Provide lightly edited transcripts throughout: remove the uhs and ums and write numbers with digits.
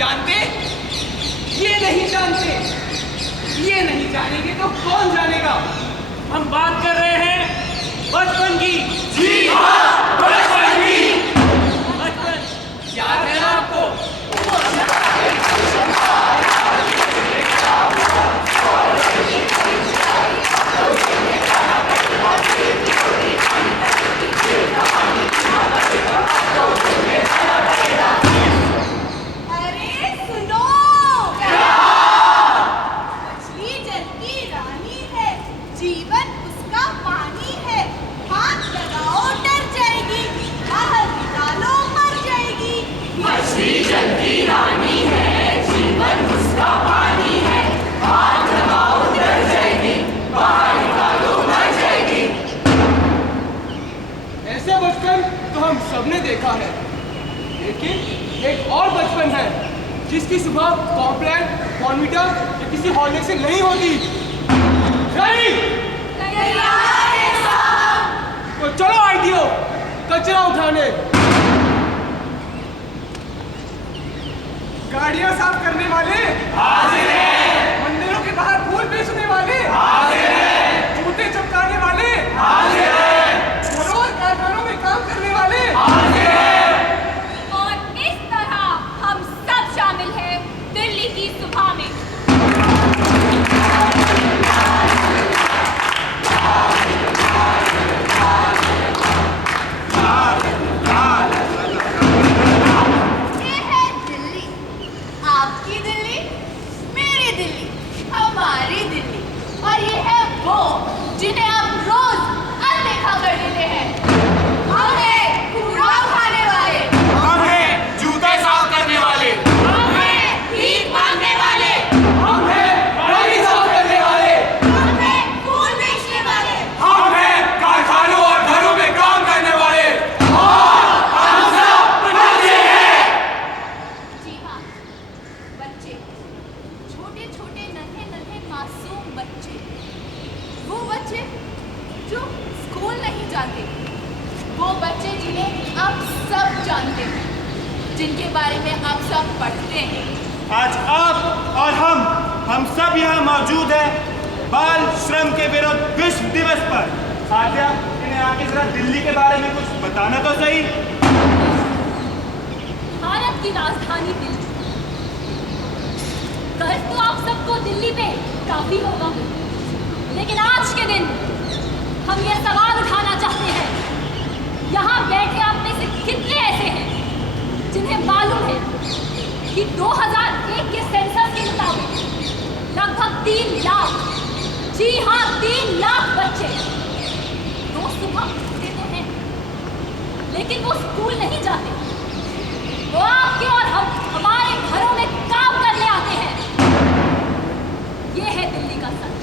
जानते, ये नहीं जानते, ये नहीं जानेंगे तो कौन जानेगा। हम बात कर रहे हैं बचपन की। जी हाँ, बचपन की। बचपन याद है ना आपको? सबने देखा है, लेकिन एक और बचपन है जिसकी सुबह कॉम्प्लेन, बॉर्नवीटा या किसी हॉर्लिक्स से नहीं होती। तो चलो आईटीओ कचरा उठाने, गाड़ियां साफ करने वाले हाजिर हैं, मंदिरों के बाहर फूल बेचने वाले हाजिर हैं, जूते चमकाने वाले हाजिर हैं, घरों और कारखानों में काम करने वाले हाजिर हैं। और इस तरह हम सब शामिल हैं दिल्ली की सुबह में। ये है दिल्ली, आपकी दिल्ली, मेरी दिल्ली, हमारी दिल्ली, और ये है वो जिन्हें आप रोज अनदेखा कर देते हैं। हम हैं कूड़ा उठाने वाले, हम हैं जूते साफ करने वाले, हम हैं भीख मांगने वाले, हम हैं गाड़ी साफ करने वाले, हम हैं फूल बेचने वाले, हम हैं कारखानों और घरों में काम करने वाले, और हम सब बच्चे हैं। जी हाँ, बच्चे, छोटे छोटे नन्हे नन्हे मासूम बच्चे, वो बच्चे जो स्कूल नहीं जाते, वो बच्चे जिन्हें आप सब जानते हैं, जिनके बारे में आप सब पढ़ते हैं। आज आप और हम सब यहाँ मौजूद हैं बाल श्रम के विरुद्ध विश्व दिवस पर। आद्या, इन्हें आके जरा दिल्ली के बारे में कुछ बताना तो सही। भारत की राजधानी दिल्ली। कर्ज तो आप सबको दिल्ली पे काफी होगा, लेकिन आज के दिन हम ये सवाल उठाना चाहते हैं, यहाँ बैठे आप में से कितने ऐसे हैं जिन्हें मालूम है कि 2001 के सेंसस के मुताबिक लगभग 3 लाख, जी हाँ 3 लाख बच्चे रोज सुबह उठते तो हैं, लेकिन वो स्कूल नहीं जाते। वो आपके और हमारे घरों में काम करने आते हैं। ये है दिल्ली का सच,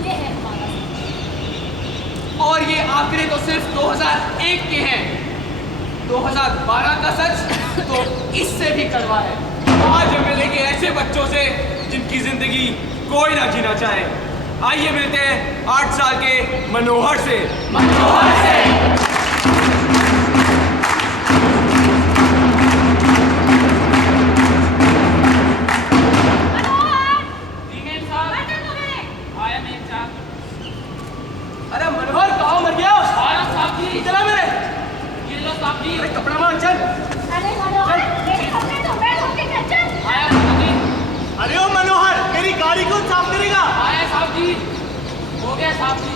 ये है हमारा सच। और ये आंकड़े तो सिर्फ 2001 के हैं। 2012 का सच तो इससे भी कड़वा है। आज हम मिलेंगे ऐसे बच्चों से जिनकी जिंदगी कोई ना जीना चाहे। आइए मिलते हैं 8 साल के मनोहर से। मनोहर से कपड़ा मार चल। अरे मनोहर, मेरे कपड़े तो मैं धो के चल। आया साहब जी। अरे ओ मनोहर, मेरी गाड़ी कौन साफ करेगा? आया साहब जी, हो गया साहब जी।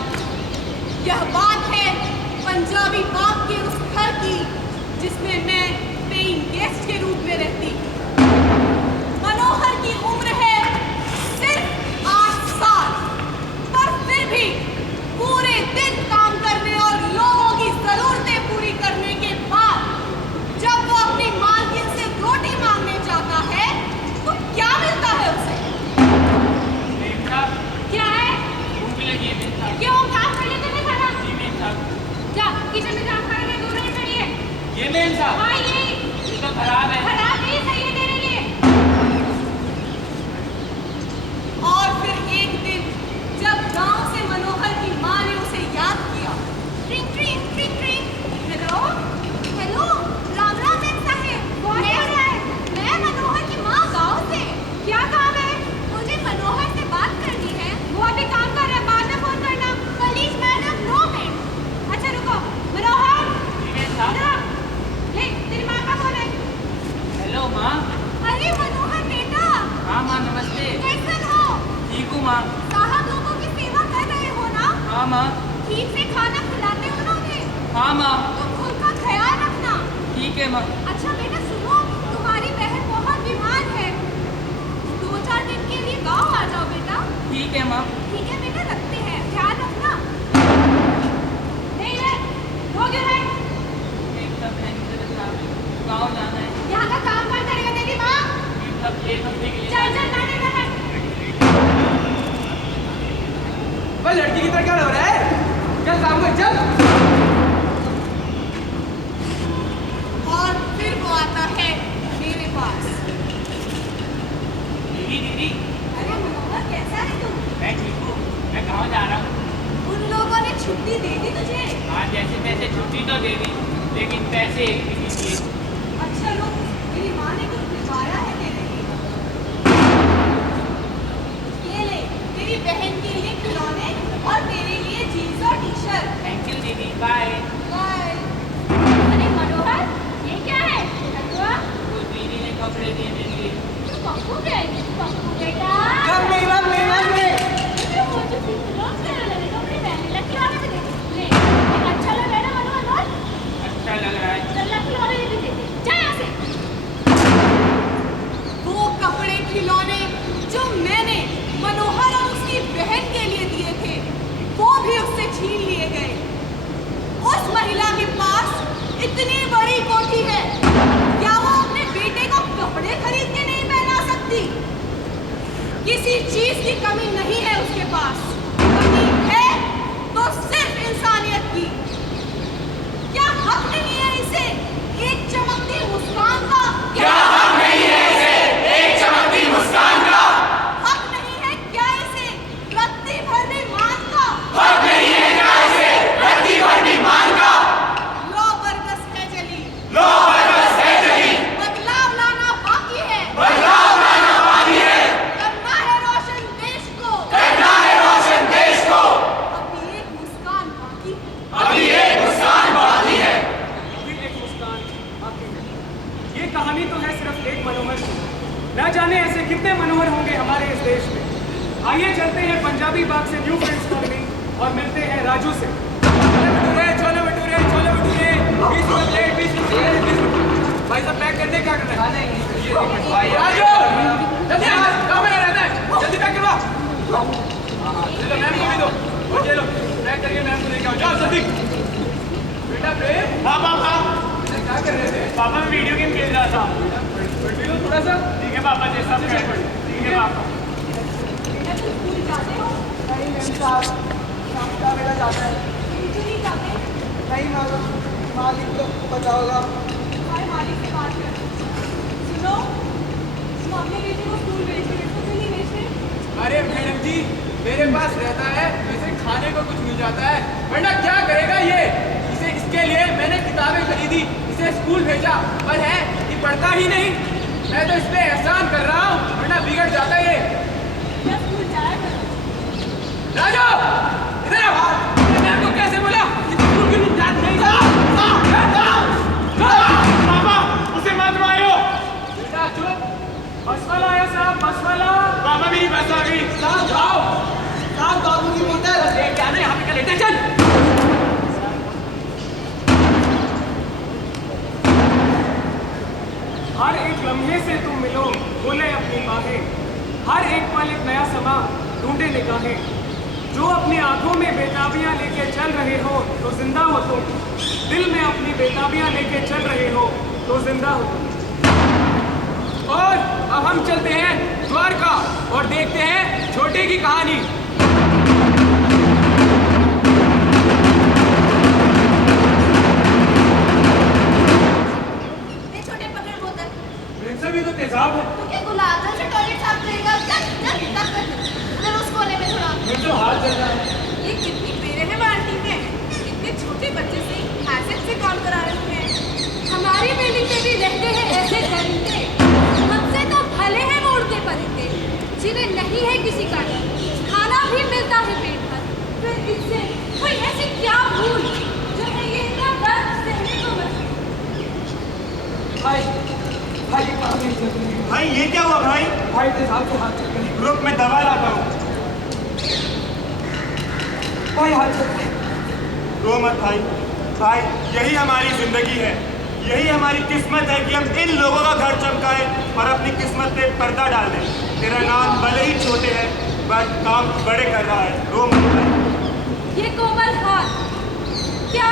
यह बात है पंजाबी बाप के उस घर की जिसमें मैं पेइंग गेस्ट के रूप में रहती। मनोहर की उम्र है सिर्फ 8 साल, पर फिर भी पूरे दिन काम करने और लोगों की जरूरतें पूरी करने के बाद जब वो अपनी मालकिन से रोटी मांगने जाता है तो क्या मिलता है उसे? क्या है? क्यों काम कर लेते हैं खाना? जा किचन में काम करने दूर नहीं चाहिए। ये मेन साहब। हाँ ये तो खराब है। खराब नहीं, सही है तेरे लिए। और फिर एक दिन जब गांव से मनोहर की माँ ने उसे याद किया, ट्रिंग ट्रिंग ट्रिंग ट्रिंग, hello hello, Ram Ram memsahib, मैं मनोहर हाँ माँ। ठीक से खाना खिलाते हो ना उन्हें? हाँ माँ। तुम खुद का ख्याल रखना। ठीक है माँ। अच्छा बेटा सुनो, तुम्हारी बहन बहुत बीमार है, 2-4 दिन के लिए गांव आ जाओ बेटा। ठीक है माँ। ठीक है बेटा, रखते हैं, ध्यान रखना। नहीं रे, हो गया है। गाँव जाना है। यहाँ का काम कौन करेगा तेरी माँ? एक हफ्ते के लिए। चल चल नाटक कर। भाई लड़की की तरह क्या हो रहा है? चल काम कर चल। और फिर वो आता है मेरे पास। दीदी अरे मनोहर कैसा है तू? मैं ठीक हूँ। मैं गाँव जा रहा हूँ। उन लोगों ने छुट्टी दे दी तुझे? हाँ जैसे तैसे छुट्टी तो दे दी, लेकिन पैसे एक भी नहीं दिए। अच्छा लो, मेरी माँ ने कुछ भिजवाया है तेरे लिए। ये ले, तेरी बहन के लिए खिलौने और तेरे लिए जीन्स और टी-शर्ट। थैंक यू दीदी, बाय। बाय। अरे मनोहर, ये क्या है? अगवा, तो दीदी ने कपड़े दिए मेरे लिए। तू पप्पू बेटा। Mummy mummy mummy. तो वो जो रोज तेरे लगे कपड़े पहने लग खिलौने भी दे दे। ले, ये अच्छा लग रहा है ना मनोहर? अच्छा लग रहा है। चल ला खिलौने भी दे दे। जा यहाँ से। वो कपड़े खिलौने जो मैंने मनोहर और उसकी बहन के लिए दिए थे, वो भी उससे छीन लिए गए। उस महिला के पास इतनी बड़ी कोठी है, क्या वो अपने बेटे को कपड़े खरीद के नहीं पहना सकती? किसी चीज की कमी नहीं है उसके पास, कमी है तो सिर्फ इंसानियत की। क्या हक नहीं है इसे एक चमकती मुस्कान का? क्या हक नहीं है इसे एक चमकती मुस्कान का? हक नहीं है क्या इसे रत्ती भर भी मान का? हक नहीं है क्या इसे रत्ती भर भी मान का? लो बरगस है जली, लो बरगस है जली, बदलाव लाना बाकी है, बदलाव लाना बाकी है, करना है रोशन देश को, करना है रोशन देश को। अभी एक मुस्कान बाकी है। अभी एक मुस्कान बाकी है। अभी एक मुस्कान बाकी है। ये कहानी तो है सिर्फ एक मनोहर की। न जाने ऐसे कितने मनोहर होंगे हमारे इस देश में। आइए चलते हैं पंजाबी बाग से न्यू फ्रेंड्स कॉलोनी और मिलते हैं राजू से। छोले भटूरे 20 रुपए प्लेट 20 रुपए। भाई सब पैक कर दे, क्या करना है? ये देखो भाई राजू, जल्दी आ, काम में रहता है, जल्दी पैक करवा। चलो मैम को भी दो, और ये लो पैक करके मैम को लेके आओ, जाओ जल्दी। बेटा प्रेम। हाँ पापा। क्या कर रहे थे? पापा मैं वीडियो गेम खेल रहा था। बैठ लो थोड़ा सा। ठीक है पापा, जैसा आप कहें। ठीक है पापा। बेटा तुम स्कूल जाते हो? नहीं मैम साहब, शाम का मेरा जाता है। क्यों नहीं जाते? नहीं मालूम, मालिक को पता होगा। तुम्हारे मालिक से बात कर। सुनो, तुम अपने बेटे को स्कूल भेजते हो, क्यों नहीं भेजते? अरे मैडम जी, मेरे पास रहता है, वैसे खाने को कुछ मिल जाता है, वरना क्या करेगा ये? इसे इसके लिए मैंने किताबें खरीदी, इसे स्कूल भेजा, पर है ये पढ़ता ही नहीं। मैं तो इस पे एहसान कर रहा हूँ, वरना बिगड़ जाता ये। क्या स्कूल जाया करो? राजू, इधर आओ। मैंने आपको कैसे बोला कि तुम स्कूल क्यों नहीं जाते? पापा उसे मत मारो। बेटा चुप। बस वाला आया साहब, बस वाला। पापा मेरी बस आ गई। साहब आओ। साहब बाबू की मोटर लेके आना, यहाँ पे क्या लेते चल। हर एक लम्हे से तुम मिलो, खोले अपनी बाहें। हर एक पल एक नया समा ढूंढे निगाहें। जो अपनी आंखों में बेताबियां लेके चल रहे हो तो जिंदा हो तुम। दिल में अपनी बेताबियां लेके चल रहे हो तो जिंदा हो तुम। और अब हम चलते हैं द्वारका और देखते हैं छोटे की कहानी। ये छोटे पकड़ बोतल। इनसे भी तो तेजाब है। तू क्या गुलाब जल से टॉयलेट साफ करेगा? चल चल तक कर उस कोने में थोड़ा। मेरे तो हाथ जल रहा है। ये कितनी पेरे हैं बाल्टी में, इतने छोटे बच्चे से एसिड से काम करा रहे हैं। हमारी बिल्डिंग पे भी रहते हैं ऐसे घंटे, हमसे तो भले हैं मोड़ते परिंदे, जिन्हें नहीं है किसी का डर, खाना भी मिलता है पेट भर, फिर इनसे कोई ऐसी क्या भूल जो है ये इतना दर्द सहने को मजबूर। भाई भाई ये कहानी नहीं चल रही है। भाई ये क्या हुआ भाई? भाई तेजाब से हाथ चल रहे हैं। रुक मैं दवा लाता हूँ। भाई हाथ छोड़। रो मत भाई, भाई यही हमारी जिंदगी है, यही हमारी किस्मत है कि हम इन लोगों का घर चमकाएं और अपनी किस्मत पे पर्दा डाल दें। तेरा नाम भले ही छोटे है बट काम बड़े कर रहा है। रो मत भाई। ये कोमल हाथ क्या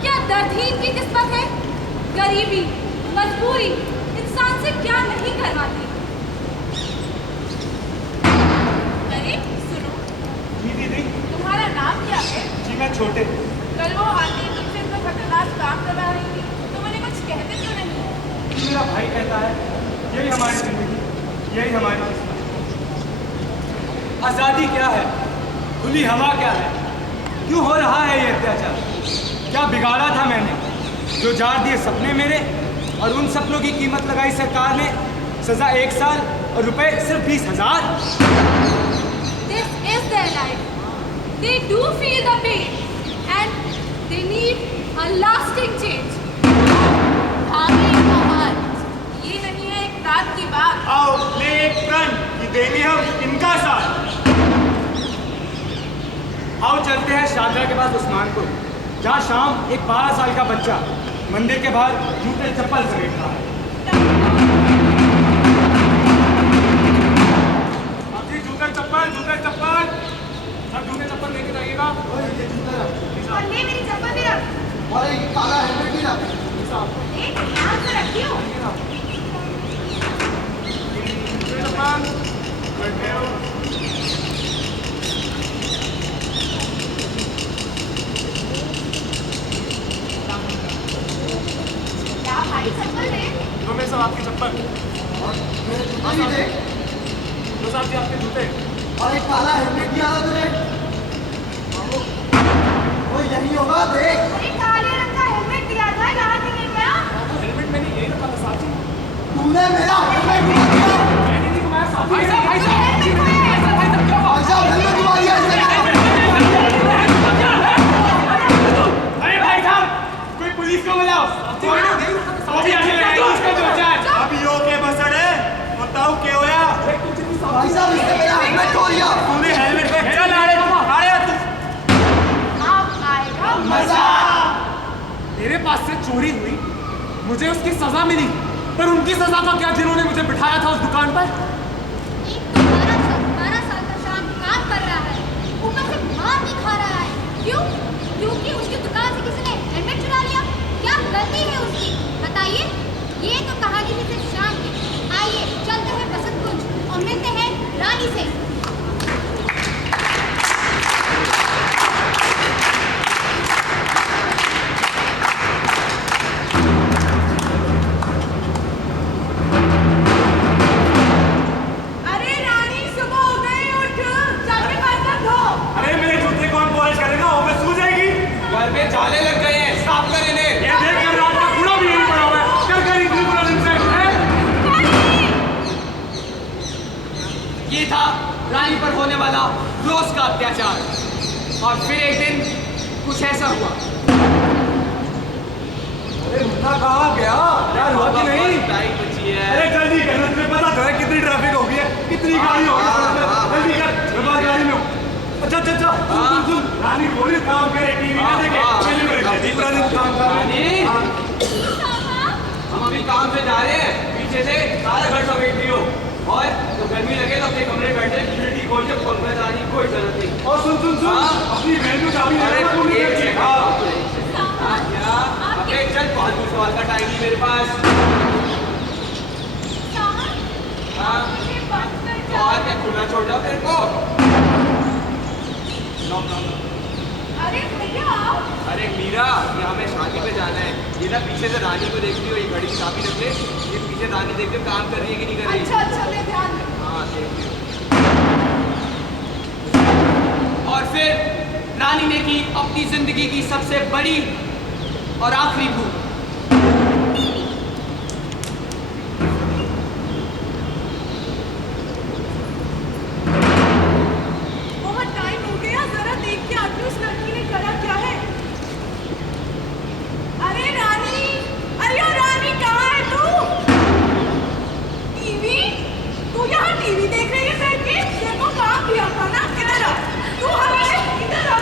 क्या दर्दहीन की किस्मत है। गरीबी मजबूरी इंसान से क्या नहीं करवाती। अरे सुनो, जी दीदी। तुम्हारा नाम क्या है? जी मैं छोटे। कल वो आंटी तुमसे इतना खतरनाक काम करवा रही थी, तो मुझे कुछ कहते क्यों नहीं? मेरा भाई कहता है यही हमारी जिंदगी, यही हमारी आज़ादी क्या है, खुली हवा क्या है, क्यों हो रहा है ये अत्याचार? क्या बिगाड़ा था मैंने जो जार दिए सपने मेरे और उन सपनों की कीमत लगाई सरकार ने? सजा 1 साल और रुपए सिर्फ 20,000। This is their life. They do feel the pain and they need a lasting change. आगे बाहर, ये नहीं है एक रात की बात। आओ ले एक प्रण कि देंगे हम इनका साथ। आओ चलते हैं शादरा के पास उस्मानपुर, जहाँ शाम एक 12 साल का बच्चा मंदिर के बाहर जूते चप्पल से बैठ रहा है। जूते चप्पल सब जूते चप्पल लेके जाइएगा। और ले मेरी चप्पल भी रख। और ये काला हेलमेट भी रख। एक ध्यान से रखियो। जूते चप्पल बैठे हो। क्या भाई चप्पल ले? दो मेरे सब आपकी चप्पल, मेरे जूते भी देख। दो साहब जी आपके जूते। और एक काला हेलमेट दिया था तुझे। वो यही होगा देख। अरे काले रंग का हेलमेट दिया था, याद नहीं है क्या? हेलमेट मैंने यही रखा था साहब जी। तूने मेरा हेलमेट दिया था। मैंने नहीं घुमाया साहब। भाई साहब भाई साहब हेलमेट दिवा दिया इसने। अरे भाई साहब कोई पुलिस को बुलाओ। अभी आने लगा इसका जो चार्ज। अब यो के बसड़े बताओ क्या होया? भाई साहब इसने मेरा हेलमेट खो लिया। तूने हेलमेट पे चल आड़े तू। अब आएगा मजा। मेरे पास से चोरी हुई, मुझे उसकी सजा मिली, पर उनकी सजा का क्या जिन्होंने मुझे बिठाया था उस दुकान पर? एक तो 12 साल का शाम काम कर रहा है, ऊपर से मार भी खा रहा है। क्यों? क्योंकि उसकी दुकान से किसी ने हेलमेट चुरा लिया। क्या गलती है उसकी? बताइए। ये तो कहानी थी सिर्फ शाम की। आइए चलते हैं बसंत कुंज और मिलते हैं रानी से। अरे रानी सुबह हो गई, उठ जाके बर्तन धो। अरे मेरे जूते कौन पॉलिश करेगा? वो पे सूज जाएगी। घर पे जाले लग गए हैं, साफ कर इन्हें। ये देख कर रात का कूड़ा भी यहीं पड़ा हुआ है। क्या करें इतनी बुरा दिन से? ये था रानी पर होने वाला रोज का अत्याचार। और फिर एक दिन कुछ ऐसा हुआ। अरे मुन्ना कहाँ गया? यार हुआ कि नहीं? टाइम बची है। अरे जल्दी कर, तुम्हें पता तो है कितनी ट्रैफिक हो गई है, कितनी गाड़ी हो गई है। जल्दी कर, मैं बाहर गाड़ी में हूँ। अच्छा अच्छा अच्छा, सुन रानी बोली काम करे, टीवी में देखे, फिल्म देखे, पूरा दिन काम कर। रानी, हम अभी काम से जा रहे हैं, पीछे से सारा घर समेट दियो। और तो गर्मी लगे तो अपने कमरे में बैठे, खिड़की खोल के फोन पर जाने की कोई जरूरत नहीं। और सुन अपनी वैल्यू चाबी अरे ले एक ले। मिनट, क्या? अबे चल, फालतू सवाल का टाइम नहीं मेरे पास। हाँ, और क्या खुला छोड़ जाओ तेरे को? अरे भैया, अरे मीरा, ये हमें शादी पे जाना है। ये ना पीछे से रानी को देखती हो, ये घड़ी की चाबी रख ले। ये पीछे रानी देखते हो काम कर रही है कि नहीं कर रही। अच्छा अच्छा मैं ध्यान रखूंगी। हाँ देख लियो। और फिर रानी ने की अपनी जिंदगी की सबसे बड़ी और आखिरी भूल। बहुत टाइम हो गया, जरा देख के आती हूँ उस लड़की ने करा क्या है। अरे रानी, अरे ओ रानी कहाँ है तू? टीवी? तू यहाँ टीवी देख रही है बैठ के? तेरे को काम दिया था ना, इधर आ। तू हमारे इधर आ,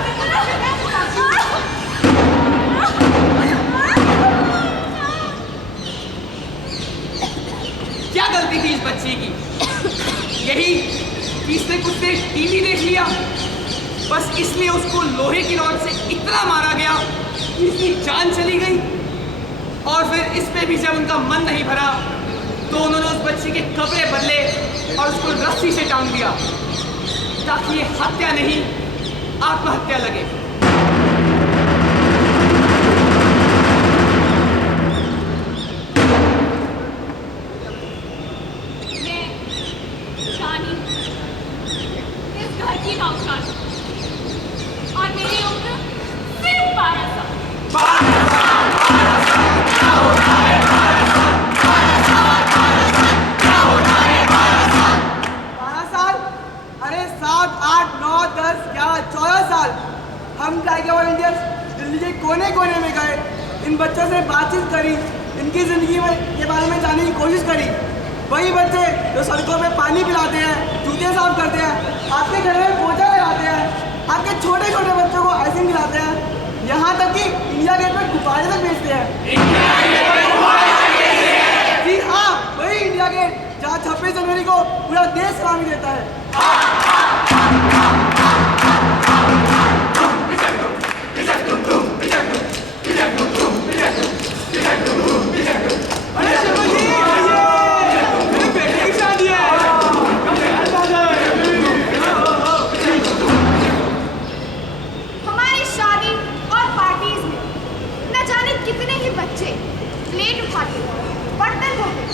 बच्ची की। यही कि इसने कुछ देर टीवी देख लिया, बस इसलिए उसको लोहे की रॉड से इतना मारा गया कि इसकी जान चली गई। और फिर इस पे भी जब उनका मन नहीं भरा तो उन्होंने उस बच्ची के कपड़े बदले और उसको रस्सी से टांग दिया, ताकि ये हत्या नहीं आत्महत्या लगे। और मेरी उम्र सिर्फ 12 साल। 12 साल? अरे 7, 8, 9, 10, 11, 14 साल हम टाइगर वॉलंटियर्स दिल्ली के कोने कोने में गए, इन बच्चों से बातचीत करी, इनकी ज़िंदगी में के बारे में जानने की कोशिश करी। वही बच्चे जो सड़कों में पानी पिलाते हैं, जूते साफ करते हैं, आपके घर में पोछा लगाते हैं, आपके छोटे छोटे बच्चों को आइसक्रीम खिलाते हैं, यहाँ तक कि इंडिया गेट में गुब्बारे तक बेचते हैं। जी हाँ, वही इंडिया गेट जहाँ 26 जनवरी को पूरा देश सलामी देता है। हमारी शादी और पार्टीज में न जाने कितने ही बच्चे प्लेट उठाते, बर्तन धोते,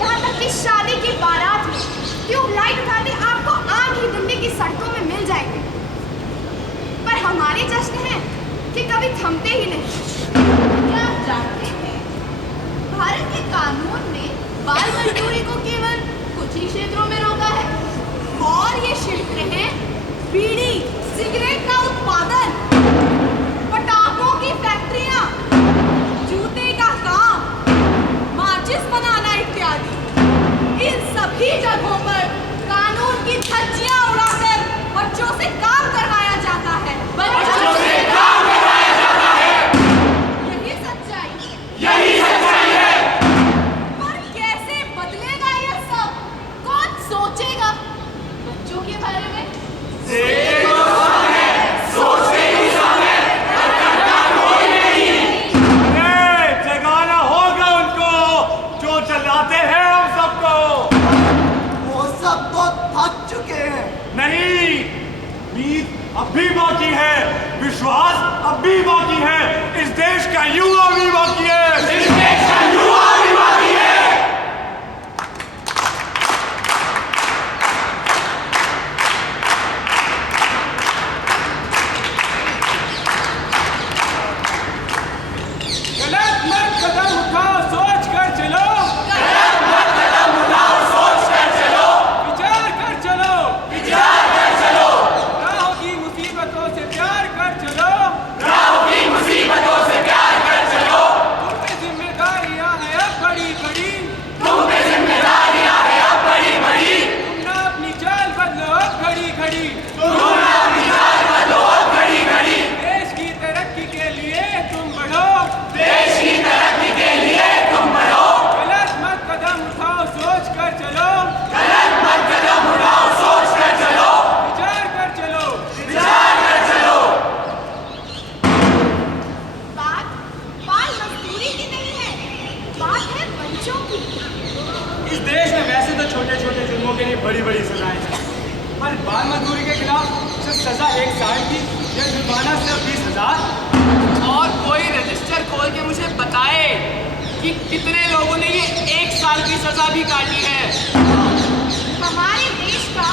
यहाँ तक कि शादी की बारात में ट्यूबलाइट उठाते आपको आम ही दिल्ली की सड़कों में मिल जाएंगे। पर हमारे जश्न हैं कि कभी थमते ही नहीं। क्या आप जानते हैं, भारत के कानून ने बाल मजदूरी को केवल कुछ ही क्षेत्रों में रोका है, और ये क्षेत्र हैं बीड़ी, सिगरेट का उत्पादन, पटाखों की फैक्ट्रियां, जूते का काम, माचिस बनाना इत्यादि। इन सभी जगहों पर कानून की धज्जियां उड़ाकर बच्चों से काम करवाया जाता है। बच्चों से काम करवाया जाता है। यही सच्चाई है। पर कैसे बदलेगा यह सब? कौन सोचेगा बच्चों के बारे में? जगाना होगा उनको जो चलाते हैं हम सबको। वो सब तो थक चुके हैं। नहीं, उम्मीद अब भी बाकी है, विश्वास अब भी बाकी है, इस देश का युवा भी बाकी है। गलत मत कदम उठाओ, सोच कर चलो। विचार कर चलो। राहों की मुसीबतों से प्यार कर चलो। तुम पे जिम्मेदारियां हैं अब बड़ी बड़ी। तुम ना अपनी चाल बदलो अब घड़ी घड़ी। देश की तरक्की के लिए तुम बढ़ो। गलत मत कदम उठाओ, सोच कर चलो। विचार कर चलो। बात बाल मजदूरी की नहीं है, बात है बच्चों की। इस देश में वैसे तो छोटे छोटे जुर्मों के लिए बड़ी बड़ी सजाएं हैं, पर बाल मजदूरी के खिलाफ सिर्फ सजा 1 साल की या जुर्माना सिर्फ 20,000। और कोई रजिस्टर खोल के मुझे बताए कि कितने लोगों ने ये 1 साल की सजा भी काटी है। हमारे देश का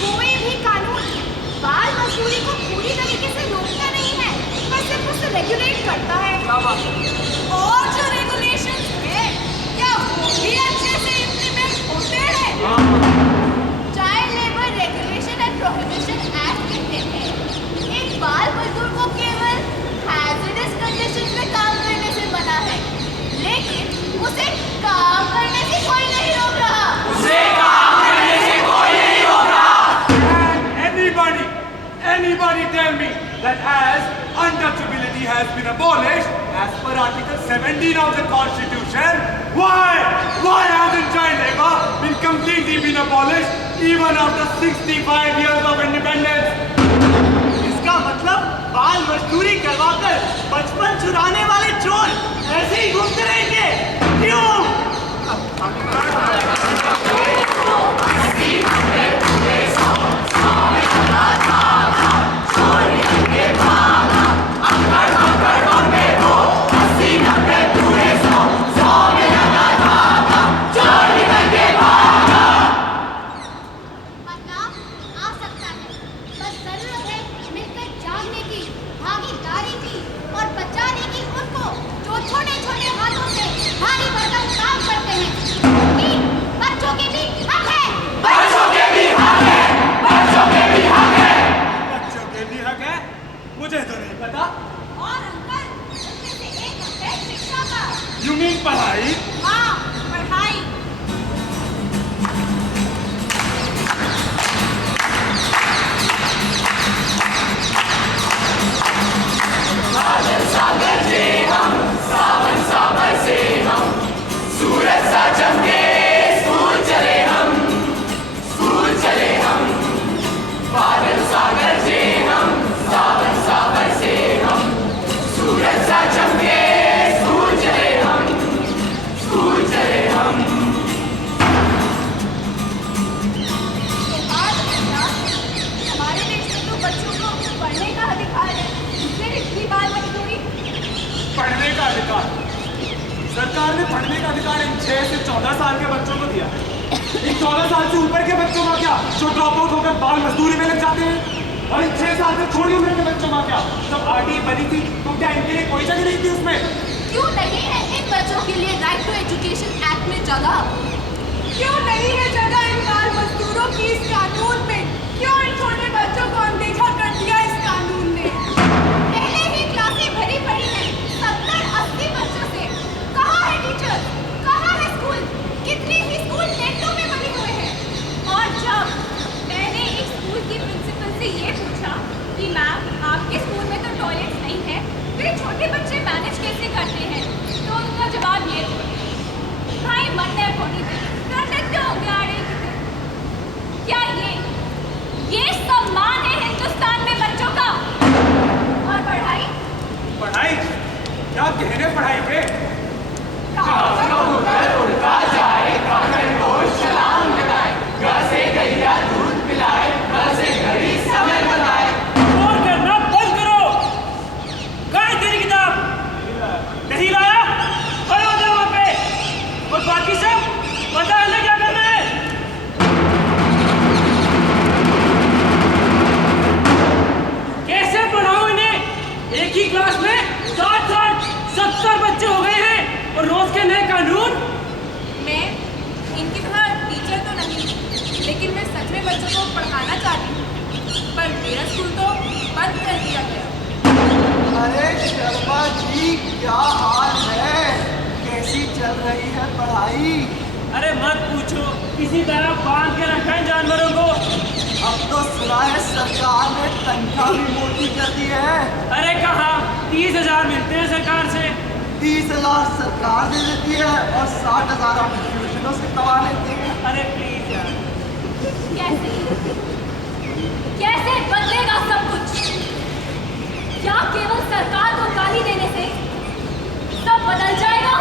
कोई भी कानून बाल मजदूरी को पूरी तरीके से रोकता नहीं है, पर सिर्फ उसे रेगुलेट करता है। क्या बात है? और जो रेगुलेशंस हैं, क्या वो भी अच्छे से इम्प्लीमेंट होते हैं? Child labour regulation and prohibition act कहते हैं एक बाल मजदूर को केवल हैजर्डस कंडीशंस में काम करने से मना है, लेकिन उसे काम करने से कोई नहीं रोक रहा। Anybody tell me that has untouchability monarchy has been abolished as per Article 17 of the Constitution, why hasn't child labor been completely been abolished even after 65 years of independence? इसका मतलब बाल मजदूरी करवाकर बचपन चुराने वाले चोर ऐसे ही घूमते रहेंगे? क्यों? मुझे तो नहीं पता। और अंकल, उसमें से एक है शिक्षा का। You mean पढ़ाई? हाँ, पढ़ाई। बादल सागर से हम, सावन सागर से हम, सूरज सा चमके स्कूल चले हम, स्कूल चले हम। बादल सागर से हम, सावन सागर से हम, सूरज सा चमके स्कूल चले हम, स्कूल चले हम। हमारे देश में तो बच्चों को पढ़ने का अधिकार है, फिर इतनी बाल मजदूरी। पढ़ने का अधिकार? सरकार ने पढ़ने का अधिकार इन 6 से 14 साल के बच्चों को दिया है। इन 14 साल से ऊपर के बच्चों का क्या, जो ड्रॉप आउट होकर बाल मजदूरी में लग जाते हैं? और इन 6 साल से छोटी उम्र के बच्चों का क्या? जब आरटीई बनी थी तो क्या इनके लिए कोई जगह नहीं थी उसमें? क्यों नहीं है इन बच्चों के लिए राइट टू एजुकेशन एक्ट में जगह? क्यों नहीं है जगह इन बाल मजदूरों की इस कानून में? क्यों इन छोटे बच्चों को अनदेखा कर दिया इस कानून ने? पहले ही क्लासें भरी पड़ी हैं 70-80 बच्चों से। कहाँ है टीचर, कहाँ है स्कूल? कितने ही स्कूल टेंटों में बने हुए हैं। और जब मैंने एक स्कूल की प्रिंसिपल से ये पूछा कि मैम आपके स्कूल में तो टॉयलेट्स नहीं है, फिर छोटे बच्चे मैनेज कैसे करते हैं, तो उनका जवाब ये था, भाई मरने थोड़ी देर कर लेते होंगे आड़े की तरह। क्या ये सम्मान है हिंदुस्तान में बच्चों का? और पढ़ाई? पढ़ाई? क्या कहने पढ़ाई के? उड़ता जाए, कागज को सलाम लगाए, घर से गैया दूध पिलाए, घर से घड़ी समय बताए। और करना बंद करो। कहाँ है तेरी किताब? नहीं लाया? खड़े हो जाओ वहाँ पे। और बाकी सब पता है ना क्या करना है? कैसे पढ़ाऊं इन्हें? एक ही क्लास में 60-60 70 बच्चे हो गए हैं और रोज के नए कानून। मैं इनकी तरह टीचर तो नहीं, लेकिन मैं सच में बच्चों को पढ़ाना चाहती हूँ, पर मेरा स्कूल तो बंद कर दिया गया। अरे शर्मा जी, क्या हाल है? कैसी चल रही है पढ़ाई? अरे मत पूछो, किसी तरह बांध के रखा है जानवरों को। अब तो सुना है सरकार ने तनख्वाह भी मोटी कर दी है। अरे कहाँ, 30,000 मिलते हैं सरकार से। 30,000 सरकार दे देती है और 60,000 हम ट्यूशनों से कमा लेते हैं। अरे प्लीज यार। कैसे बदलेगा सब कुछ? क्या केवल सरकार को गाली देने से सब बदल जाएगा?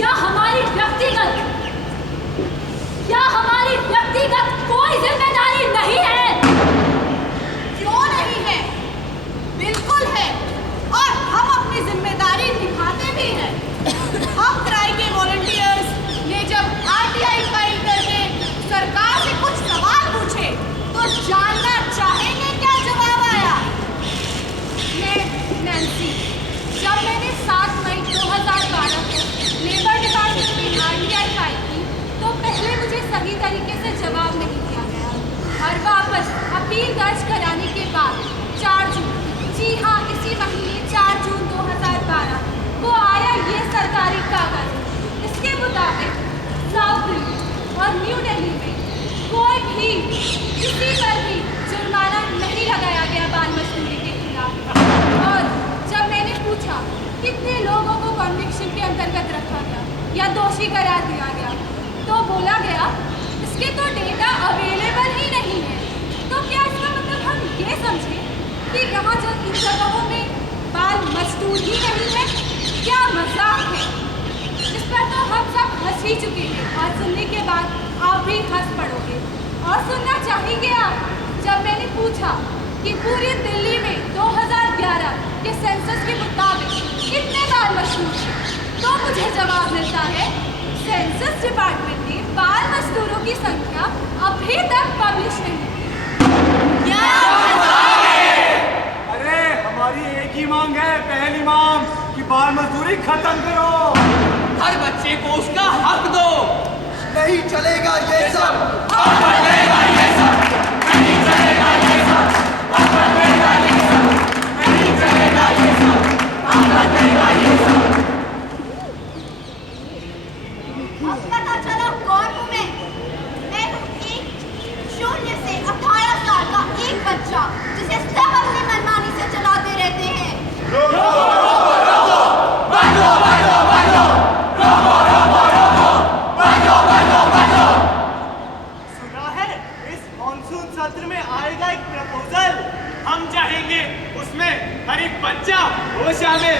क्या हमारी व्यक्तिगत कोई जिम्मेदारी नहीं है? क्यों नहीं है? बिल्कुल है, और हम अपनी जिम्मेदारी निभाते भी हैं। हम क्राई के वॉलंटियर्स ने जब आरटीआई फाइल करके सरकार से कुछ सवाल पूछे तो जानना चाहेंगे क्या जवाब आया? मैं नैन्सी, जब मैंने 7 मई 2012 को लेबर डिपार्टमेंट में आरटीआई फाइल की तो पहले मुझे सही तरीके से जवाब नहीं दिया गया, और वापस अपील दर्ज कराने के बाद 4 जून, जी हाँ इसी महीने 4 जून 2012 को आया ये सरकारी कागज। इसके मुताबिक साउथ दिल्ली और न्यू दिल्ली में कोई भी किसी पर भी जुर्माना नहीं लगाया गया बाल मजदूरी के खिलाफ। कितने लोगों को कन्विक्शन के अंतर्गत रखा गया या दोषी करार दिया गया, तो बोला गया इसके तो डेटा अवेलेबल ही नहीं है। तो क्या इसका मतलब हम ये समझें कि यहाँ इन जगहों में बाल मजदूर ही नहीं है? क्या मजाक है। इस पर तो हम सब हंस ही चुके हैं और सुनने के बाद आप भी हंस पड़ोगे। और सुनना चाहेंगे आप जब मैंने पूछा कि पूरी दिल्ली में 2011 के सेंसस के मुताबिक कितने बाल मजदूर हैं, तो मुझे जवाब मिलता है सेंसस डिपार्टमेंट ने बाल मजदूरों की संख्या अभी तक पब्लिश नहीं की। अरे हमारी एक ही मांग है, पहली मांग कि बाल मजदूरी खत्म करो। हर बच्चे को उसका हक दो। नहीं चलेगा ये सब, अब बदलेगा ये सब, नहीं चलेगा ये सब, अब बदलेगा ये सब, नहीं चलेगा ये सब, अब बदलेगा ये सब। अब पता चला कौन हूँ मैं हूँ एक 0 से 18 साल का एक बच्चा जिसे सब अपनी मनमानी से चलाते रहते हैं। सुना है इस मॉनसून सत्र में आएगा एक प्रपोजल। हम चाहेंगे उसमें हर एक बच्चा हो शामिल।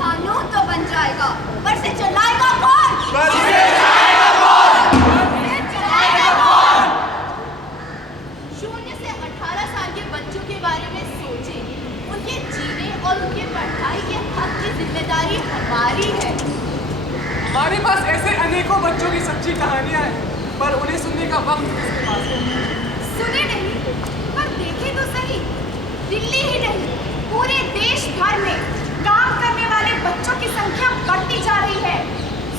कानून तो बन जाएगा, पर से चलाएगा कौन? चलाएगा कौन? 0 से 18 साल के बच्चों के बारे में सोचें। उनके जीने और उनके पढ़ाई के हक की जिम्मेदारी हमारी है। हमारे पास ऐसे अनेकों बच्चों की सच्ची कहानियां हैं, पर उन्हें सुनने का वक्त किसके पास है? सुने नहीं, पर देखे तो सही। दिल्ली ही नहीं, पूरे देश भर में काम करने वाले बच्चों की संख्या बढ़ती जा रही है।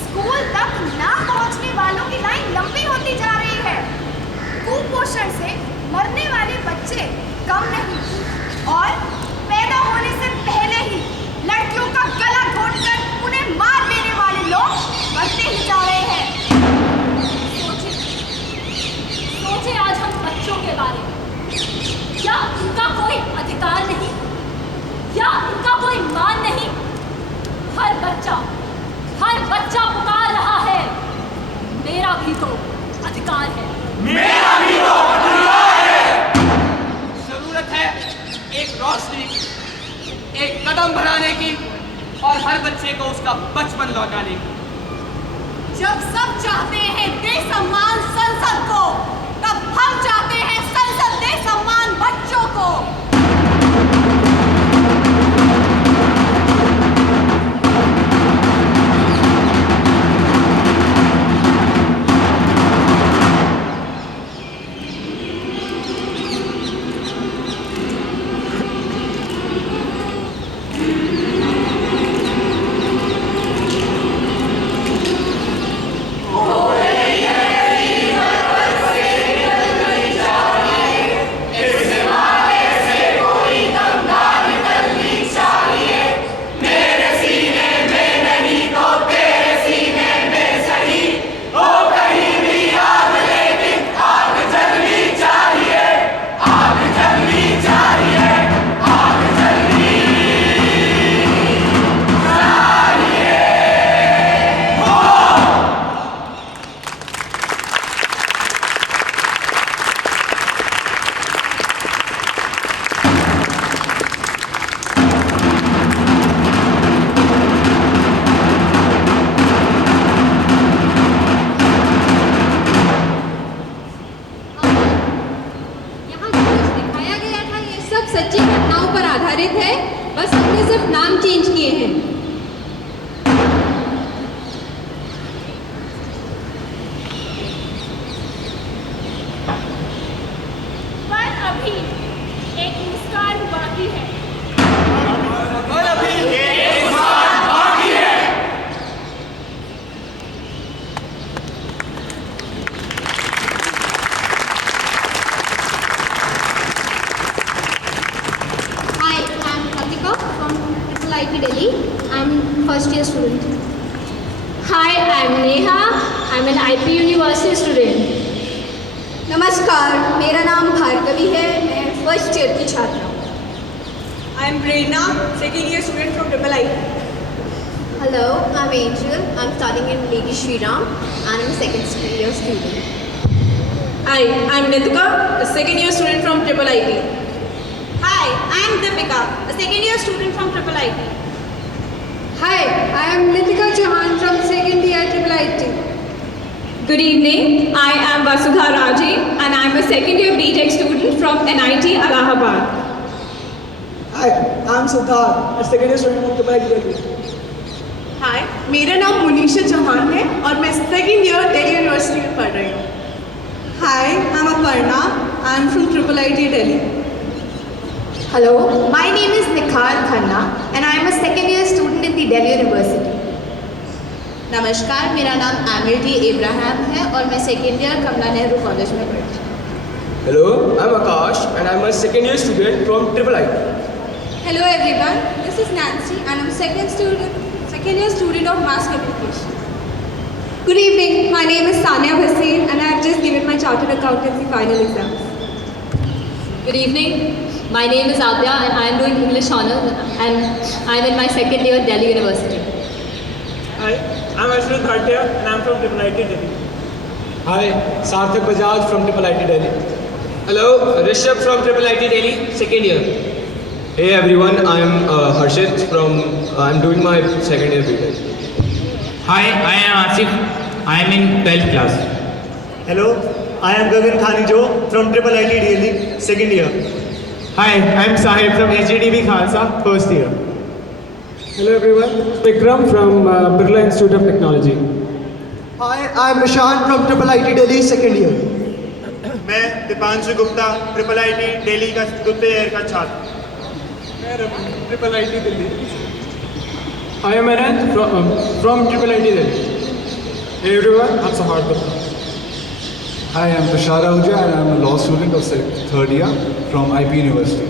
स्कूल तक ना पहुंचने वालों की लाइन लंबी होती जा रही है। कुपोषण से मरने वाले बच्चे कम नहीं, और पैदा होने से पहले ही लड़कियों का गला घोंटकर उन्हें मार देने वाले लोग बढ़ते ही जा रहे हैं। सोचे आज हम बच्चों के बारे में, क्या इनका कोई अधिकार नहीं, क्या इनका कोई मान नहीं? हर बच्चा पुकार रहा है, मेरा भी तो अधिकार है। मेरा भी तो अधिकार है। जरूरत है एक रोशनी की, एक कदम बढ़ाने की और हर बच्चे को उसका बचपन लौटाने की। जब सब चाहते हैं दे सम्मान संसद को, तब हम चाहते हैं संसद दे सम्मान बच्चों को। सच्ची घटनाओं पर आधारित है, बस हमने सिर्फ नाम चेंज किए हैं। पर अभी एक मुस्कान बाकी है। Delhi. I'm first year student. Hi, I'm Neha. I'm an IP University student. नमस्कार, मेरा नाम भार्गवी है। मैं फर्स्ट ईयर की छात्रा हूँ। आई am Prerna, second year student from Triple IT. Hello, I'm Angel. I'm studying in Lady Shriram and I'm a second year student. Hi, I'm Nitika, a second year student from Triple IT. Hi, I'm Deepika, a second year student from Triple IT. Hi, I am Nitika Chauhan from second year Triple IT. Good evening. I am Vasudha Raji and I am a second year BTech student from NIT Allahabad. Hi, I'm Siddharth, a second year student from Triple IT Delhi. हाय, मेरा नाम मुनीशा चौहान है और मैं second year Delhi university में पढ़ रही हूँ। Hi, I am Aparna, I am from triple IT Delhi. Hello, my name is Nikhar Khanna and I am a second year student in the Delhi University. नमस्कार, मेरा नाम एमिल डी इब्राहिम है और मैं सेकेंड ईयर कमला नेहरू कॉलेज में पढ़ती हूँ। Hello, I'm Akash and I'm a second year student from Triple IT. Hello everyone, this is Nancy and I'm second year student of mass communication. Good evening, my name is Sania Bhasin and I have just given my chartered accountancy final exams. Good evening. My name is Adya and I am doing English Honours and I am in my second year Delhi University. Hi, I'm Ashwin Bhatia and I'm from Triple IT Delhi. Hi, Sarthak Bajaj from Triple IT Delhi. Hello, Rishabh from Triple IT Delhi, second year. Hey everyone, I am Harshit I'm doing my second year BTech. Hi, I am Asif. I am in 12th class. Hello, I am Gagan Khanijo from Triple IT Delhi, second year. Hi, I'm Sahib from HGDB Khalsa, first year. Hello everyone, Vikram from Birla Institute of Technology. Hi, I'm Rashan from Triple IT Delhi, second year. मैं Deepanshu Gupta triple IT Delhi का द्वितीय year का छात्र। मैं Raman, Triple IT Delhi. I am Anand from Triple IT Delhi. Hey everyone, I'm Sahar Gupta. Hi, I'm Tushar Ahuja and I'm a law student of third year from IP University.